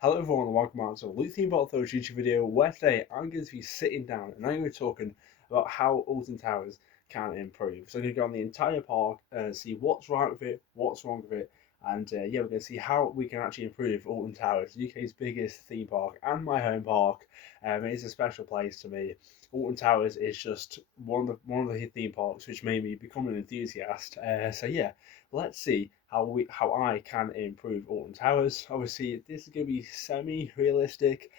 Hello everyone and welcome back to a Luke Theme Park Thoughts YouTube video where today I'm going to be sitting down and I'm going to be talking about how Alton Towers can improve. So I'm going to go on the entire park and see what's right with it, what's wrong with it, and yeah, we're going to see how we can actually improve Alton Towers, UK's biggest theme park and my home park. It is a special place to me. Alton Towers is just one of the theme parks which made me become an enthusiast. So yeah, let's see how I can improve Alton Towers. Obviously, this is going to be semi-realistic,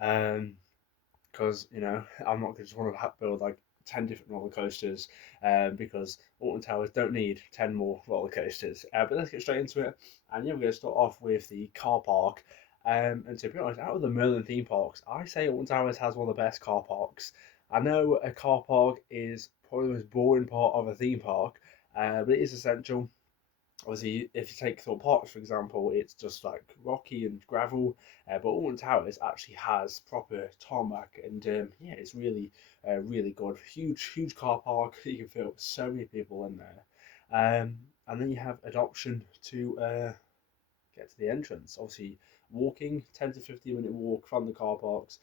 um, because I'm not just want to build like 10 different roller coasters, because Alton Towers don't need 10 more roller coasters. But let's get straight into it, and yeah, we're going to start off with the car park. And to be honest, out of the Merlin theme parks, I say Alton Towers has one of the best car parks. I know a car park is probably the most boring part of a theme park, but it is essential. Obviously, if you take Thorpe Park, for example, it's just like rocky and gravel, but Alton Towers actually has proper tarmac, and yeah, it's really good. Huge car park. You can fit so many people in there, and then you have an option to get to the entrance. Obviously, walking 10 to 15 minute walk from the car parks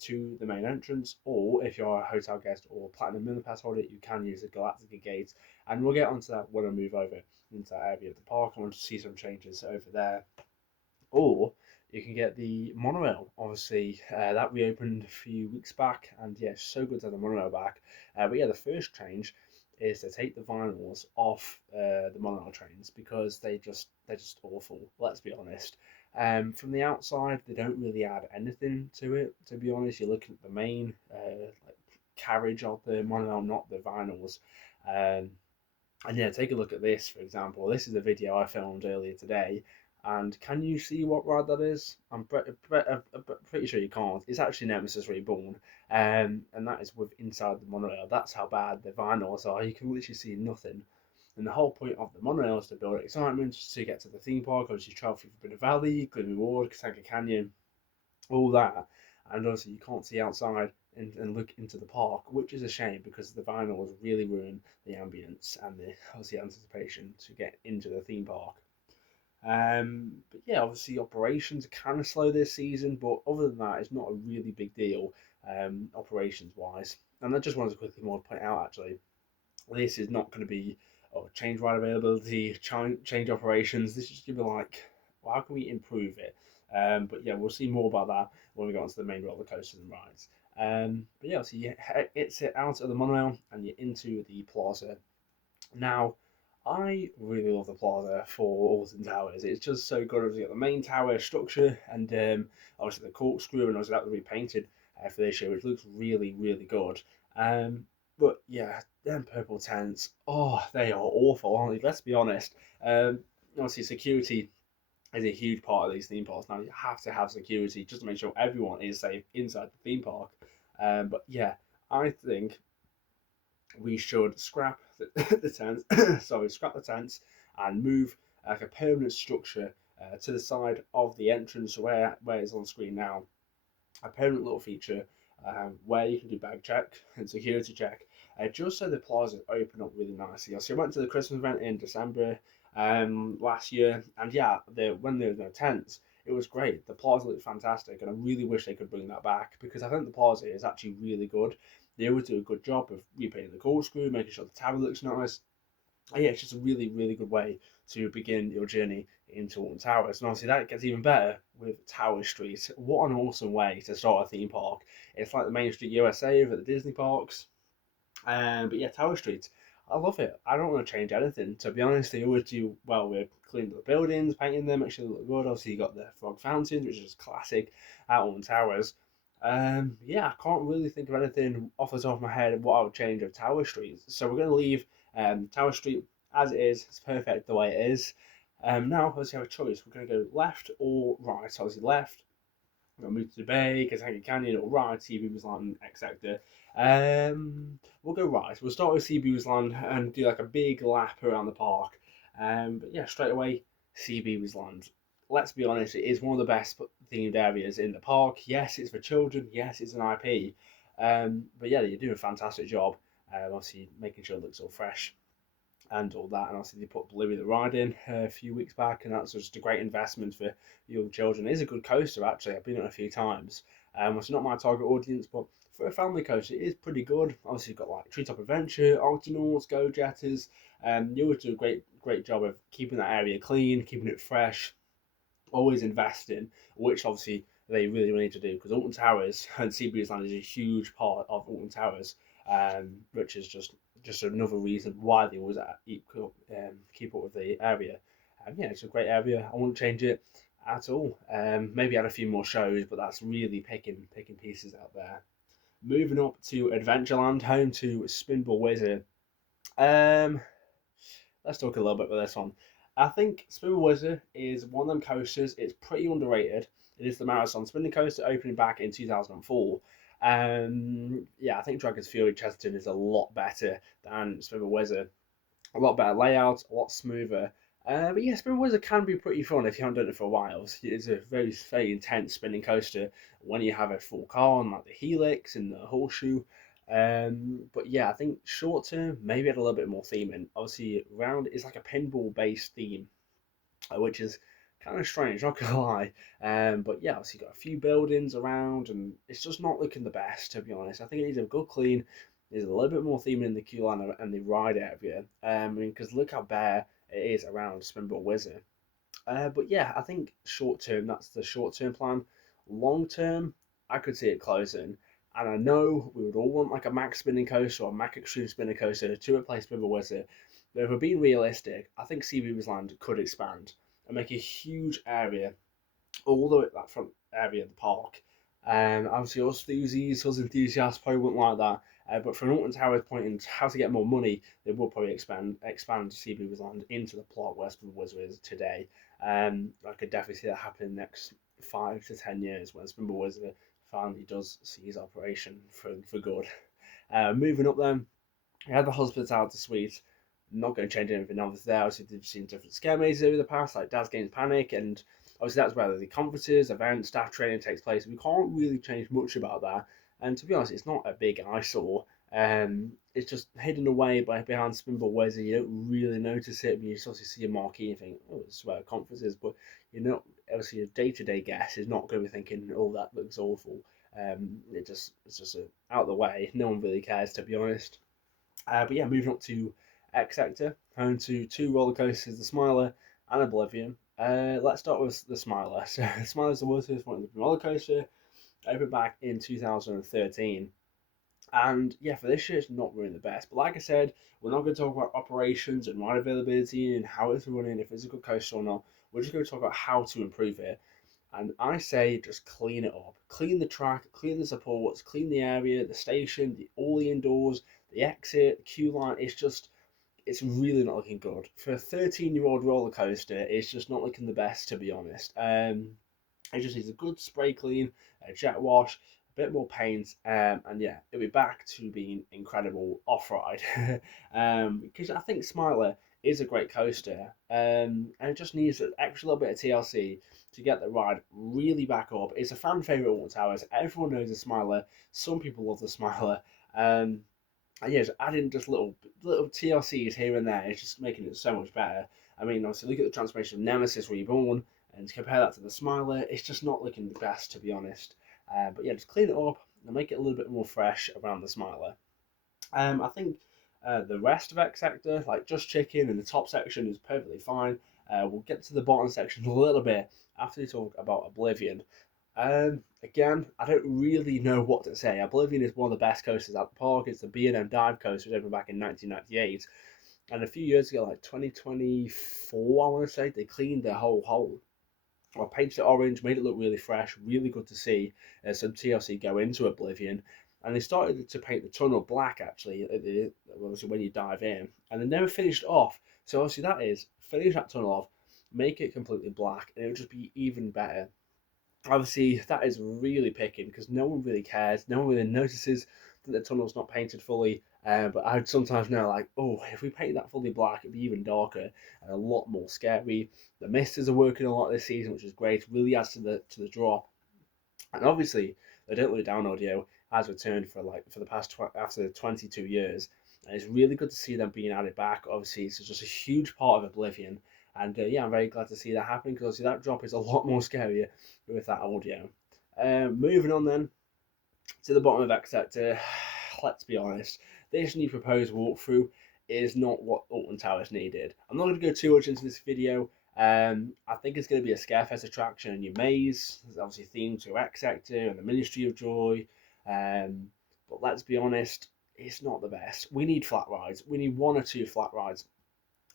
to the main entrance, or if you're a hotel guest or platinum minute pass holder, you can use the Galactica Gate, and we'll get onto that when I move over into that area of the park. I want to see some changes over there. Or you can get the monorail. Obviously, that reopened a few weeks back, and yeah, so good to have the monorail back. But yeah, the first change is to take the vinyls off the monorail trains because they're just awful. Let's be honest. From the outside, they don't really add anything to it. To be honest, you're looking at the main like carriage of the monorail, not the vinyls. Um, and yeah, take a look at this, for example. This is a video I filmed earlier today. And can you see what ride that is? I'm pretty sure you can't. It's actually Nemesis Reborn. And that is with inside the monorail. That's how bad the vinyls are. You can literally see nothing. And the whole point of the monorail is to build excitement, to get to the theme park, obviously travel through Forbidden Valley, Gloomy Ward, Katanka Canyon, all that, and obviously you can't see outside and look into the park, which is a shame because the vinyls really ruin the ambience and the obviously anticipation to get into the theme park. But yeah, obviously operations kind of slow this season, but other than that, it's not a really big deal operations wise. And I just wanted to quickly more point out actually, this is not going to be change ride availability, change operations. This is going to be like, well, how can we improve it? But yeah, we'll see more about that when we go onto the main roller coasters and rides. But yeah, so you exit out of the monorail and you're into the plaza. Now, I really love the plaza for Alton Towers. It's just so good. Obviously, got the main tower structure and obviously the corkscrew, and obviously that will be painted for this year, which looks really good. Um, but yeah, them purple tents, oh, they are awful, aren't they? Let's be honest. Obviously, security is a huge part of these theme parks. Now, you have to have security just to make sure everyone is safe inside the theme park. But yeah, I think we should scrap the tents, sorry, scrap the tents and move like a permanent structure to the side of the entrance where it's on screen now. A permanent little feature where you can do bag check and security check, just so the plazas open up really nicely. So I went to the Christmas event in December last year, and yeah, when there was no tents, it was great. The plaza looked fantastic, and I really wish they could bring that back because I think the plaza is actually really good. They always do a good job of repainting the corkscrew, making sure the tower looks nice. And yeah, it's just a really good way to begin your journey into Alton Towers. And obviously that gets even better with Tower Street. What an awesome way to start a theme park. It's like the Main Street USA over at the Disney parks. But yeah, Tower Street, I love it. I don't want to change anything. To be honest, they always do well with cleaning the buildings, painting them, make sure they look good. Obviously, you got the frog fountains, which is classic at Alton Towers. Yeah, I can't really think of anything off the top of my head what I would change of Tower Street. So we're going to leave Tower Street as it is. It's perfect the way it is. Now, let's have a choice. We're going to go left or right. Obviously, left. We'll move to the Bay, Katanka Canyon, or right, Sea Beavers Land, etc. We'll go right. We'll start with Sea Beavers Land and do like a big lap around the park. But yeah, straight away, Sea Beavers Land. Let's be honest, it is one of the best themed areas in the park. Yes, it's for children. Yes, it's an IP. But yeah, you're doing a fantastic job. Obviously, making sure it looks all fresh. and all that. And obviously they put Bluey the Ride in a few weeks back, and that's just a great investment for young children. It is a good coaster actually. I've been on it a few times. It's not my target audience, but for a family coaster, it is pretty good. Obviously, you've got like Treetop Adventure, Octonauts, Go Jetters. You always do a great job of keeping that area clean, keeping it fresh, always investing, which obviously they really need to do because Alton Towers and Seabreeze Land is a huge part of Alton Towers, which is just another reason why they always keep up with the area. Yeah, it's a great area. I wouldn't change it at all. Maybe add a few more shows, but that's really picking pieces out there. Moving up to Adventureland, home to Spinball Wizard. Um, let's talk a little bit about this one. I think Spinball Wizard is one of them coasters. It's pretty underrated. It is the marathon spinning coaster opening back in 2004. Yeah, I think Dragon's Fury Chesterton is a lot better than Spinball Wizard. A lot better layout, a lot smoother. But yeah, Spinball Wizard can be pretty fun if you haven't done it for a while. It's a very intense spinning coaster when you have a full car and like the helix and the horseshoe. But yeah, I think short term maybe add a little bit more theming. Obviously, round is like a pinball based theme, which is kind of strange, not gonna lie. But yeah, obviously got a few buildings around, and it's just not looking the best to be honest. I think it needs a good clean. There's a little bit more theming in the queue line and the ride area. I mean, because look how bare it is around Spinball Wizard. But yeah, I think short term, that's the short term plan. Long term, I could see it closing. And I know we would all want like a max spinning coaster or a max extreme spinning coaster to replace River Wizard. But if we're being realistic, I think Sea Land could expand and make a huge area all the way that front area of the park. Obviously, us enthusiasts probably wouldn't like that. But from Alton Towers pointing to how to get more money, they will probably expand Seabeaver's Land into the plot where Spinball Wizard is today. I could definitely see that happening in the next 5 to 10 years when Spinball Wizard finally does cease operation for good. Moving up then, we had the hospitality suite. Not going to change anything obviously there. Obviously, they've seen different scare mazes over the past, like Daz Games Panic, and obviously that's where the conferences, events, staff training takes place. We can't really change much about that. And to be honest, it's not a big eyesore. It's just hidden away behind Spinball Wizard. You don't really notice it. I mean, you sort of see a marquee and think, oh, this is where a conference is. But you know, obviously, a day-to-day guest is not going to be thinking, oh, that looks awful. It's just out of the way. No one really cares, to be honest. But yeah, moving up to X Sector, home to two roller coasters, the Smiler and Oblivion. Let's start with the Smiler. So the Smiler is the world's first roller coaster, opened back in 2013. And yeah, for this year, it's not really the best. But like I said, we're not going to talk about operations and ride availability and how it's running, if it's a good coaster or not. We're just going to talk about how to improve it. And I say just clean it up. Clean the track, clean the supports, clean the area, the station, all the indoors, the exit, the queue line. It's really not looking good. For a 13-year-old roller coaster, it's just not looking the best, to be honest. It just needs a good spray clean, a jet wash, a bit more paint, and yeah, it'll be back to being incredible off ride. Because I think Smiler is a great coaster, and it just needs an extra little bit of TLC to get the ride really back up. It's a fan favorite at Alton Towers. Everyone knows the Smiler. Some people love the Smiler. And yeah, just adding just little TLCs here and there is just making it so much better. I mean, obviously, look at the transformation of Nemesis Reborn and compare that to the Smiler. It's just not looking the best, to be honest. But yeah, just clean it up and make it a little bit more fresh around the Smiler. I think the rest of X Sector, like Just Chicken and the top section, is perfectly fine. We'll get to the bottom section a little bit after we talk about Oblivion. Again, I don't really know what to say. Oblivion is one of the best coasters at the park. It's the B&M dive coaster, which opened back in 1998. And a few years ago, like 2024, I want to say, they cleaned their whole hole. I painted it orange, made it look really fresh, really good to see. Some TLC go into Oblivion. And they started to paint the tunnel black, actually, obviously when you dive in. And they never finished off. So obviously that is, finish that tunnel off, make it completely black, and it would just be even better. Obviously, that is really picking because no one really cares. No one really notices that the tunnel's not painted fully. But I'd sometimes know, like, oh, if we paint that fully black, it'd be even darker and a lot more scary. The misters are working a lot this season, which is great. Really adds to the draw. And obviously, the Don't Look Down audio has returned for the past after 22 years. And it's really good to see them being added back. Obviously, it's just a huge part of Oblivion. And yeah, I'm very glad to see that happening because obviously that drop is a lot more scarier with that audio. Moving on then to the bottom of X Sector, let's be honest, this new proposed walkthrough is not what Alton Towers needed. I'm not going to go too much into this video. I think it's going to be a Scarefest attraction, a new maze. It's obviously themed to X Sector and the Ministry of Joy. But let's be honest, it's not the best. We need flat rides. We need one or two flat rides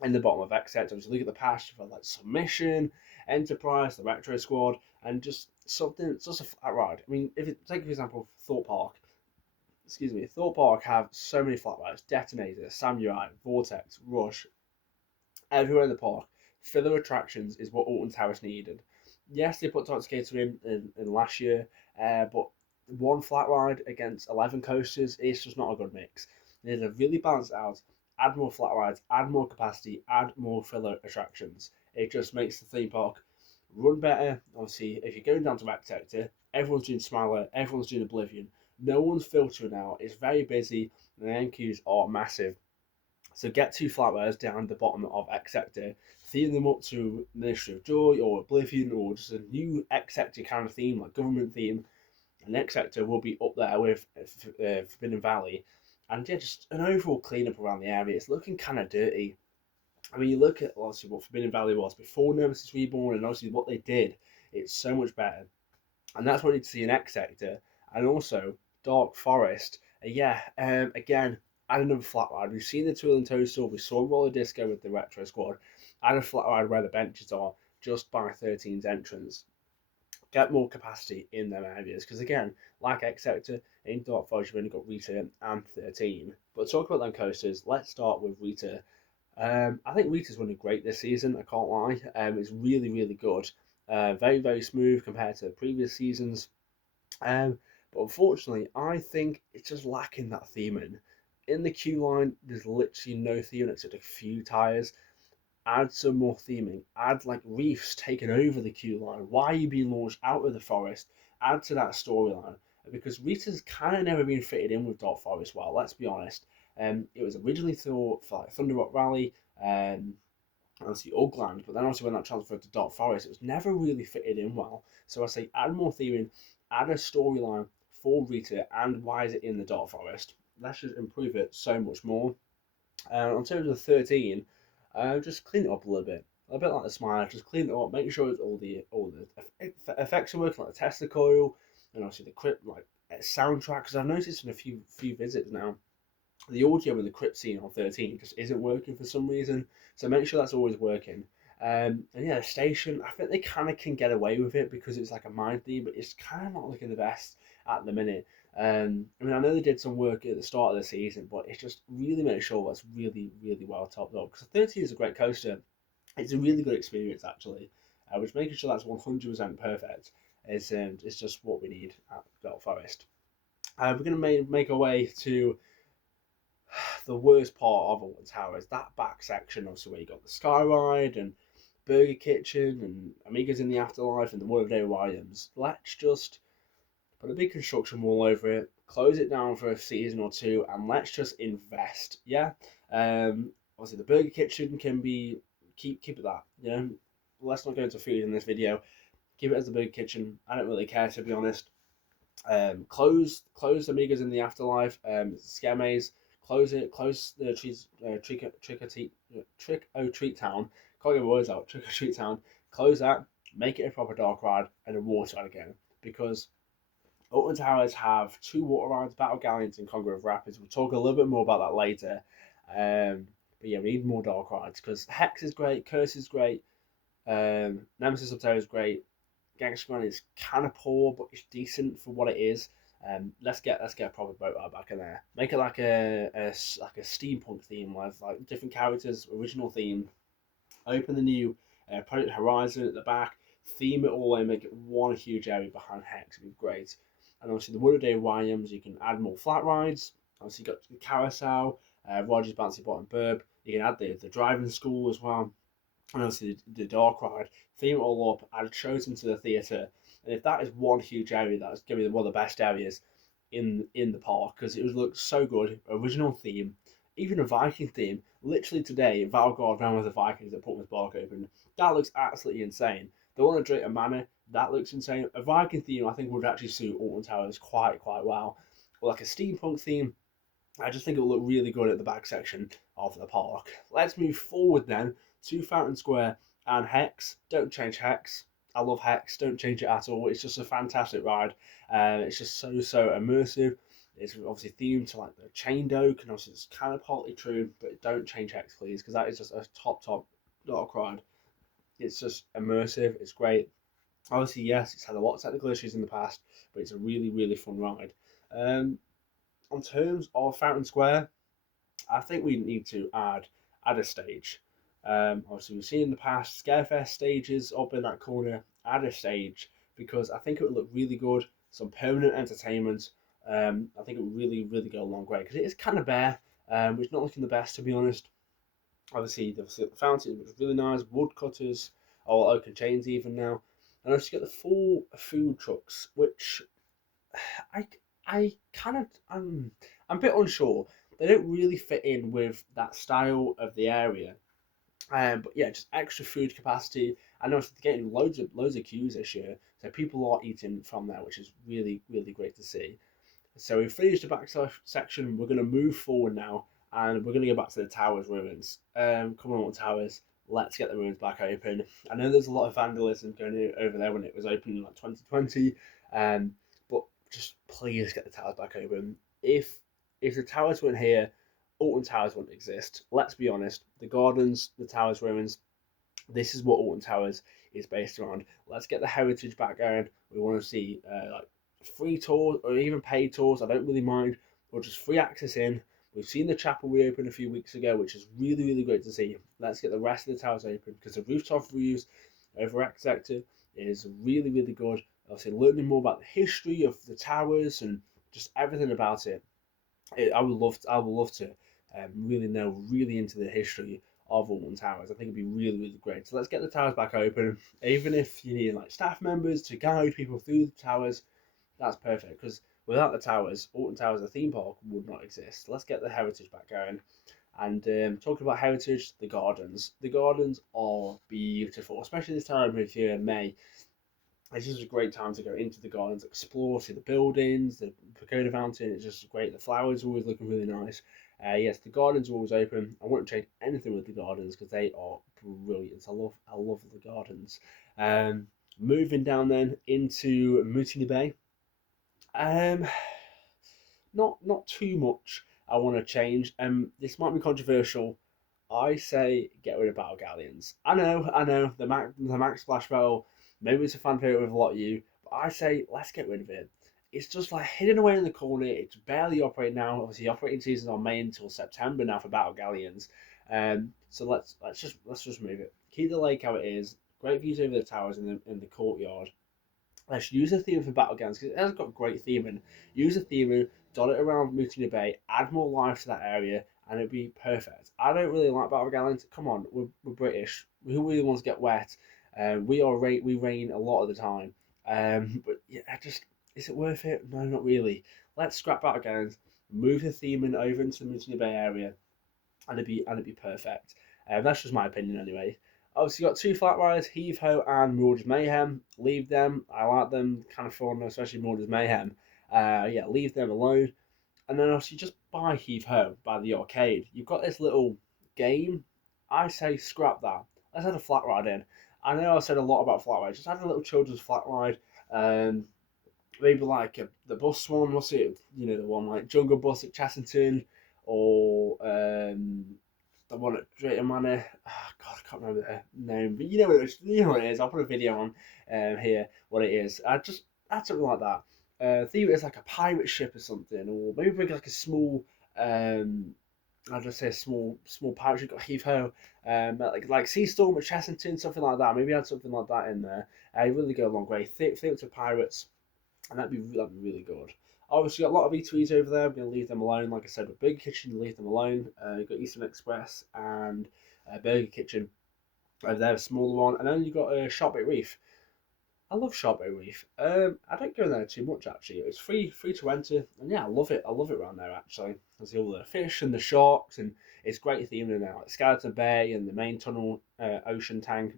in the bottom of X Sector. Just look at the past for like Submission, Enterprise, the Retro Squad, and just something, just a flat ride. I mean, if it take for example Thought Park, Thought Park have so many flat rides: Detonator, Samurai, Vortex, Rush, everywhere in the park. Filler attractions is what Alton Towers needed. Yes, they put Toxic Skater in last year, but one flat ride against 11 coasters is just not a good mix. They need to really balance it out, add more flat rides, add more capacity, add more filler attractions. It just makes the theme park run better. Obviously, if you're going down to Max Sector, everyone's doing Smiler, everyone's doing Oblivion. No one's filtering out. It's very busy, and the end queues are massive. So get two flatwares down the bottom of X Sector, theme them up to Ministry of Joy or Oblivion or just a new X Sector kind of theme, like government theme. And X Sector will be up there with Forbidden Valley. And yeah, just an overall cleanup around the area. It's looking kind of dirty. I mean, you look at obviously what Forbidden Valley was before Nemesis Reborn and obviously what they did, it's so much better. And that's what we need to see in X Sector. And also, Dark Forest. Again, add another flat ride. We've seen the Twill and Toadstool. We saw Roller Disco with the Retro Squad. Add a flat ride where the benches are just by 13's entrance. Get more capacity in them areas. Because again, like X Sector, in Dark Forest, you've only got Rita and 13. But talk about them coasters. Let's start with Rita. I think Rita's running great this season. I can't lie. It's really, really good. Very, very smooth compared to the previous seasons. But unfortunately, I think it's just lacking that theming. In the queue line, there's literally no theming except a few tires. Add some more theming. Add like reefs taking over the queue line. Why are you being launched out of the forest? Add to that storyline because Rita's kind of never been fitted in with Dark Forest well. Let's be honest. It was originally thought for like Thunder Rock Rally, obviously Ugland, but then also when that transferred to Dark Forest, it was never really fitted in well. So I say add more theming, add a storyline for Rita, and why is it in the Dark Forest? Let's just improve it so much more. In terms of 13, just clean it up a bit like the Smile. Just clean it up, make sure it's all the effects are working, like the Tesla coil, and obviously the crypt like soundtrack. Because I've noticed in a few visits now, the audio in the crypt scene on 13 just isn't working for some reason. So make sure that's always working. And yeah, the station, I think they kind of can get away with it because it's like a mine theme, but it's kind of not looking the best at the minute. I mean, I know they did some work at the start of the season, but it's just really make sure that's really, really well topped up. Because 13 is a great coaster. It's a really good experience, actually. Which making sure that's 100% perfect is just what we need at Belt Forest. We're going to make our way to the worst part of Alton Towers, that back section, obviously where you got the Sky Ride and Burger Kitchen and Amigas in the Afterlife and the World of Day Williams. Let's just put a big construction wall over it, close it down for a season or two, and let's just invest. Yeah. Obviously the Burger Kitchen can be keep it that. You know, let's not go into food in this video. Keep it as the Burger Kitchen. I don't really care, to be honest. Close Amigas in the Afterlife. Scare Maze. Close it. Close the Trick or Treat Town. Can't get my words out. Trick or Treat Town. Close that. Make it a proper dark ride and a water ride again. Because Alton Towers have two water rides, Battle Galleons and Conqueror of Rapids. We'll talk a little bit more about that later. But yeah, we need more dark rides because Hex is great, Curse is great, Nemesis Subterra is great. Gangster Run is kind of poor, but it's decent for what it is. Let's get a proper boat ride back in there. Make it like a steampunk theme with like different characters, original theme. Open the new Project Horizon at the back. Theme it all and make it one huge area behind Hex. It'd be great. And obviously the World of Day Williams, you can add more flat rides. Obviously you got the carousel, Roger's Bouncy Bottom Burb. You can add the driving school as well. And obviously the dark ride, theme it all up, add shows into the theatre, and if that is one huge area, that's going to be one of the best areas in the park because it would look so good. Original theme, even a Viking theme. Literally today, Valgard ran with the Vikings at Portsmouth Park open. That looks absolutely insane. The one at Drayton Manor, that looks insane. A Viking theme, I think, would actually suit Alton Towers quite well. Or like a steampunk theme, I just think it will look really good at the back section of the park. Let's move forward then to Fountain Square and Hex. Don't change Hex. I love Hex. Don't change it at all. It's just a fantastic ride. It's just so immersive. It's obviously themed to like the chained oak, and obviously it's kind of partly true. But don't change Hex, please, because that is just a top dark ride. It's just immersive. It's great. Obviously, yes, it's had a lot of technical issues in the past, but it's a really fun ride. Um, on terms of Fountain Square, I think we need to add a stage. Obviously, we've seen in the past Scarefest stages up in that corner. Add a stage because I think it would look really good. Some permanent entertainment. I think it would really go a long way because it is kind of bare. It's not looking the best, to be honest. Obviously, the fountain was really nice. Woodcutters or oak and chains even now. And also you get the full food trucks, which I I kind of I'm a bit unsure. They don't really fit in with that style of the area. But yeah, just extra food capacity. I know it's getting loads of queues this year, so people are eating from there, which is really great to see. So we've finished the back section. We're going to move forward now, and we're going to go back to the Towers ruins. Come on, Towers. Let's get the ruins back open. I know there's a lot of vandalism going over there when it was open in like 2020, but just please get the Towers back open. If the Towers weren't here, Alton Towers wouldn't exist. Let's be honest. The gardens, the Towers ruins, this is what Alton Towers is based around. Let's get the heritage back going. We want to see like free tours or even paid tours. I don't really mind, or just free access in. We've seen the chapel reopen a few weeks ago, which is really great to see. Let's get the rest of the towers open because the rooftop views over X Sector is really good. Obviously, learning more about the history of the towers and just everything about it. I would love to really know really into the history of Alton Towers. I think it'd be really great. So let's get the towers back open. Even if you need like staff members to guide people through the towers, that's perfect. Because without the towers, Alton Towers, the theme park, would not exist. Let's get the heritage back going. And talking about heritage, the gardens. The gardens are beautiful, especially this time of year, May. It's just a great time to go into the gardens, explore, see the buildings, the pagoda fountain. It's just great. The flowers are always looking really nice. Yes, the gardens are always open. I wouldn't trade anything with the gardens because they are brilliant. I love the gardens. Um, moving down then into Mutiny Bay. Um, not too much. I want to change. This might be controversial. I say get rid of battle galleons. I know. The Max Splash Battle. Maybe it's a fan favorite with a lot of you, but I say let's get rid of it. It's just like hidden away in the corner. It's barely operating now. Obviously, operating season's on May until September now for battle galleons. So let's just move it. Keep the lake how it is. Great views over the towers in the courtyard. Let's use a theme for battle galleons because it has got great theming. Use a theming, dot it around Mutiny Bay, add more life to that area, and it'd be perfect. I don't really like battle galleons. Come on, we're British. Who really wants to get wet? We rain a lot of the time. But yeah, is it worth it? No, not really. Let's scrap battle galleons, move the theming over into the Mutiny Bay area, and it'd be perfect. That's just my opinion anyway. Obviously, you got two flat rides, Heave Ho and Mordor's Mayhem. Leave them. I like them, kind of fun, especially Mordor's Mayhem. Yeah, leave them alone. And then obviously just buy Heave Ho by the arcade. You've got this little game. I say scrap that. Let's add a flat ride in. I know I said a lot about flat rides. Just add a little children's flat ride. Um, Maybe like the bus one. What's it? You know, the one like Jungle Bus at Chessington, or the one at Drayton Manor. Oh, God, I can't remember the name, but you know what it is. I'll put a video on here what it is. I just add something like that. Think it's like a pirate ship or something, or maybe bring like a small. I'll just say a small pirate ship. Got Heave Ho, like Sea Storm at Chessington, something like that. Maybe add something like that in there. Really go a long way. Think to pirates, and that'd be really good. Obviously, got a lot of eateries over there. I'm going to leave them alone. Like I said, with Burger Kitchen, leave them alone. You've got Eastern Express and Burger Kitchen over there, a smaller one. And then you've got Shop at Reef. I love Sharkbait Reef. I don't go there too much actually. It's free to enter, and yeah, I love it. I love it around there actually. There's all the fish and the sharks, and it's great theming in there, like Skeleton Bay and the main tunnel, ocean tank.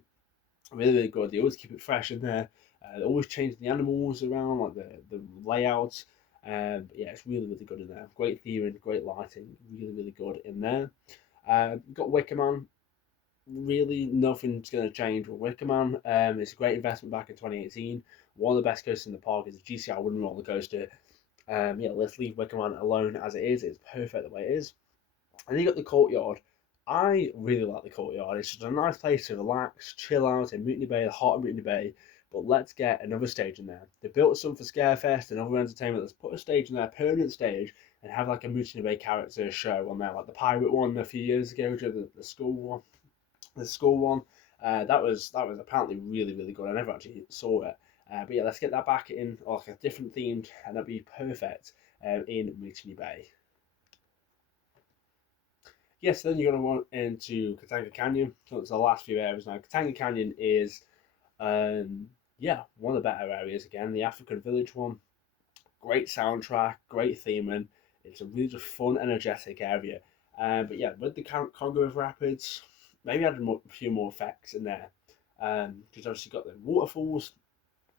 Really, really good. They always keep it fresh in there. They always change the animals around, like the layouts. But yeah, it's really, really good in there. Great theming, great lighting. Really, really good in there. Got Wicker Man. Really, nothing's going to change with Wicker Man. It's a great investment back in 2018. One of the best coasters in the park is the GCR Wooden Roller Coaster. Yeah, let's leave Wicker Man alone as it is. It's perfect the way it is. And then you got the courtyard. I really like the courtyard. It's just a nice place to relax, chill out in Mutiny Bay, the heart of Mutiny Bay. But let's get another stage in there. They built some for Scarefest and other entertainment. Let's put a stage in there, a permanent stage, and have like a Mutiny Bay character show on there, like the pirate one a few years ago, the school one. The school one. That was apparently really, really good. I never actually saw it. But yeah, let's get that back in like a different themed, and that'd be perfect in Mutiny Bay. Yes, then you're going to want into Katanga Canyon. So it's the last few areas now. Katanga Canyon is, yeah, one of the better areas again. The African Village one, great soundtrack, great theming. It's a really just fun, energetic area. But yeah, with the Congo River Rapids, maybe add a few more effects in there. Because obviously you've got the waterfalls,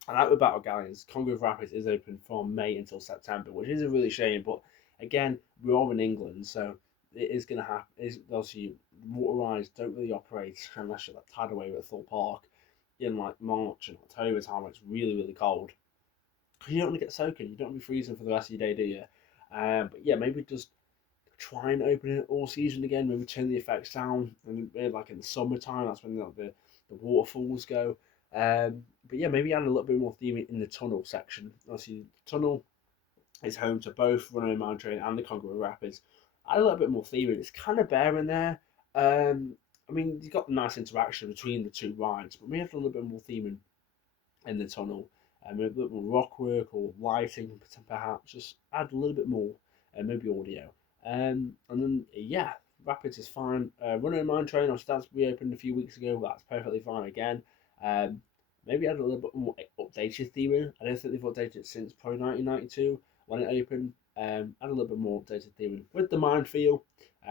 and out with Battle Galleons, Congo Rapids is open from May until September, which is a really shame. But again, we're all in England, so it is going to happen. Is obviously water rides don't really operate unless you're like tidal wave at Thorpe Park in like March and October time when it's really really cold. You don't want to get soaking. You don't want to be freezing for the rest of your day, do you? But yeah, maybe just try and open it all season again. Maybe turn the effects down, and like in the summertime, that's when like, the waterfalls go. But yeah, maybe add a little bit more theme in the tunnel section. Obviously, the tunnel is home to both Runaway Mine Train and the Congo Rapids. Add a little bit more theme in. It's kind of bare in there. I mean, you've got the nice interaction between the two rides, but we have a little bit more theme in the tunnel. Maybe a little more rock work or lighting, perhaps. Just add a little bit more, and maybe audio. And then, yeah, Rapids is fine. Running Mine Train, obviously, that's reopened a few weeks ago. That's perfectly fine again. Um, Maybe add a little bit more updated theming. I don't think they've updated it since probably 1992 when it opened. Add a little bit more updated theming with the mine feel.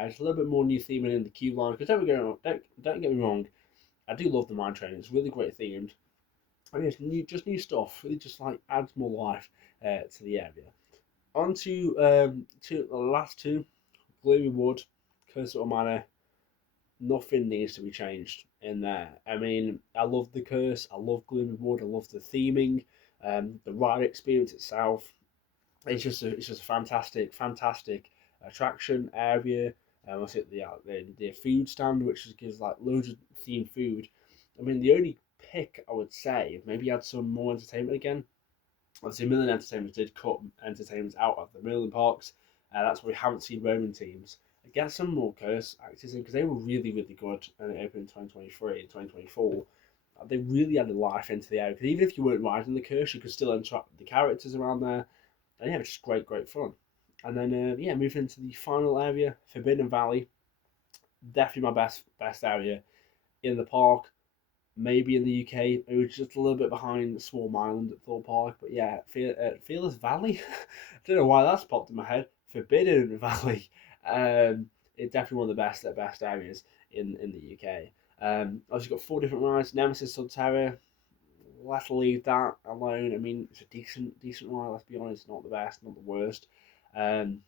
Just a little bit more new theming in the queue line. Because don't get me wrong, I do love the mine train. It's really great themed. And it's new stuff. Really, just like adds more life to the area. On to the last two, Gloomy Wood, Curse of Manor. Nothing needs to be changed in there. I mean, I love the curse. I love Gloomy Wood. I love the theming, the ride experience itself. It's just a fantastic attraction area. What's it the food stand, which gives like loads of themed food. I mean, the only pick I would say maybe add some more entertainment again. Obviously, Million Entertainment did cut entertainment out of the Million Parks. That's why we haven't seen Roman teams. Get some more Curse actors in because they were really, really good and it opened in 2023 and 2024. They really added life into the area because even if you weren't riding the Curse, you could still interact with the characters around there. And yeah, it's just great fun. And then, yeah, moving into the final area, Forbidden Valley. Definitely my best area in the park. Maybe in the UK, it was just a little bit behind Swarm Island at Thorpe Park. But yeah, Fearless Valley. I don't know why that's popped in my head. Forbidden Valley. It's definitely one of the best areas in the UK. Obviously got four different rides. Nemesis Subterra. Let's leave that alone. I mean, it's a decent ride. Let's be honest, not the best, not the worst. Um,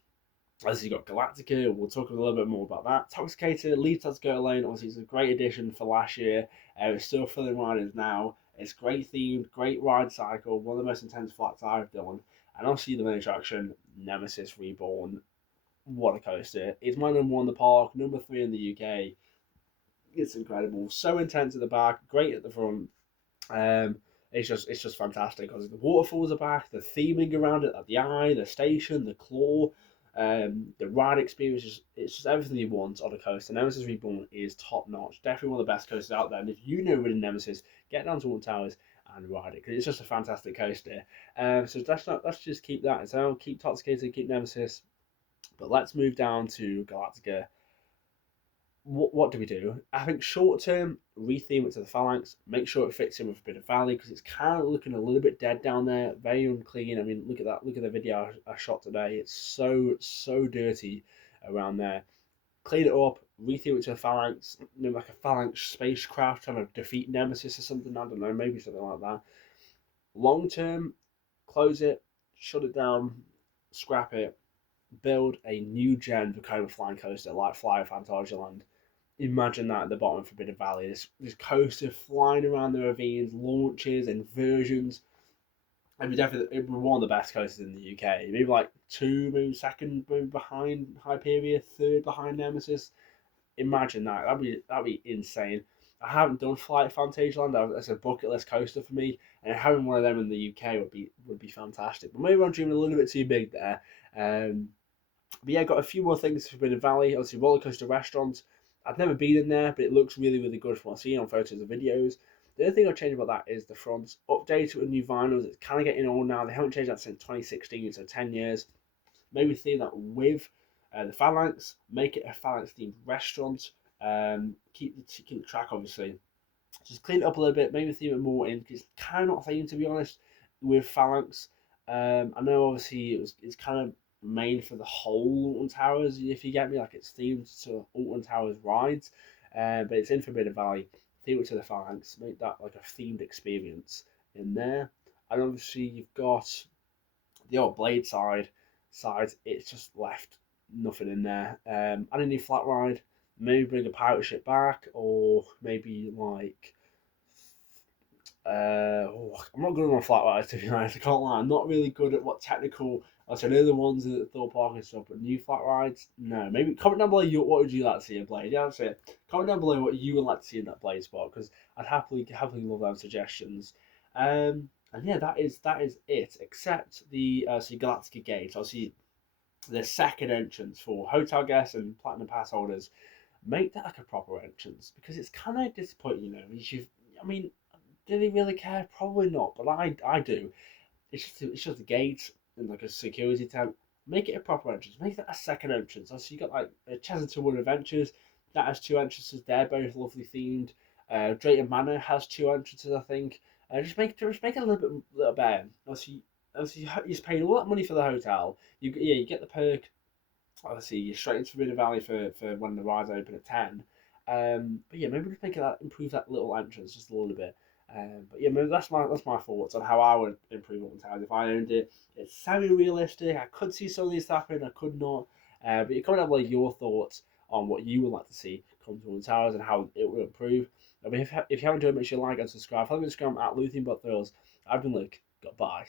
as you got Galactica, we'll talk a little bit more about that. Toxicator, leave Toxicator alone. Obviously, it's a great addition for last year. It's still filling riders now. It's great themed, great ride cycle, one of the most intense flats I've done. And obviously, the main attraction, Nemesis Reborn. What a coaster. It's my number one in the park, number three in the UK. It's incredible. So intense at the back, great at the front. Um, it's just fantastic because the waterfalls are back, the theming around it, like the eye, the station, the claw, the ride experience. It's just everything you want on a coaster. Nemesis Reborn is top notch. Definitely one of the best coasters out there. And if you know ridden Nemesis, get down to Alton Towers and ride it because it's just a fantastic coaster. So let's just keep that. So keep Toxicator, keep Nemesis, but let's move down to Galactica. what do we do? I think short term, retheme it to the phalanx. Make sure it fits in with a bit of valley because it's kind of looking a little bit dead down there, very unclean. I mean, look at that. Look at the video I shot today. It's so dirty around there. Clean it up, retheme it to a phalanx, maybe like a phalanx spacecraft trying to defeat Nemesis or something. I don't know, maybe something like that. Long term, close it, shut it down, scrap it, build a new gen Vekoma flying coaster like Flyer Fantasia. Imagine that at the bottom of Forbidden Valley. This coaster flying around the ravines, launches, inversions. It'd be one of the best coasters in the UK. Maybe like two, maybe second, maybe behind Hyperia, third behind Nemesis. Imagine that. That'd be insane. I haven't done Flight Fantasialand. That's a bucket list coaster for me, and having one of them in the UK would be fantastic. But maybe I'm dreaming a little bit too big there. But yeah, got a few more things for Forbidden Valley. Obviously, roller coaster restaurant. I've never been in there, but it looks really good from what I've seen on photos and videos. The other thing I'll change about that is the front. Updated with new vinyls. It's kind of getting old now. They haven't changed that since 2016, so 10 years. Maybe theme that with the phalanx. Make it a phalanx themed restaurant. Keep the track, obviously. Just clean it up a little bit. Maybe theme it more in because it's kind of not themed, to be honest, with phalanx. I know obviously it's kind of made for the whole Alton Towers, if you get me, like it's themed to Alton Towers rides, but it's in Forbidden Valley. Theme it to the phalanx, make that like a themed experience in there. And obviously you've got the old blade side. It's just left nothing in there. And a new flat ride. Maybe bring a pirate ship back, or maybe like I'm not good on flat rides, to be honest. I can't lie. I'm not really good at what technical. I know the ones at Thor Park and stuff, but new flat rides, no. Maybe comment down below. What would you like to see in Blade? Yeah, that's it. Comment down below what you would like to see in that Blade spot, because I'd happily love those suggestions. And yeah, that is it. Except the Galactica Gate. Obviously, the second entrance for hotel guests and platinum pass holders. Make that like a proper entrance, because it's kind of disappointing. I mean, do they really care? Probably not, but I do. It's just a gate and like a security tent. Make it a proper entrance. Make that a second entrance. So you got like Chessington Wood Adventures that has two entrances. They're both lovely themed. Drayton Manor has two entrances, I think. Just make it a little better. Obviously you're paying all that money for the hotel. You get the perk. Obviously, you're straight into Forbidden Valley for when the rides open at 10. But yeah, maybe just improve that little entrance just a little bit. But yeah, maybe that's my thoughts on how I would improve Alton Towers if I owned it. It's semi-realistic. I could see some of these happening. I could not. But you comment down below your thoughts on what you would like to see come to Alton Towers and how it will improve. I mean, if you haven't enjoyed, make sure you like and subscribe. Follow me on Instagram at LuthionBotThrills. I've been Luke. Goodbye.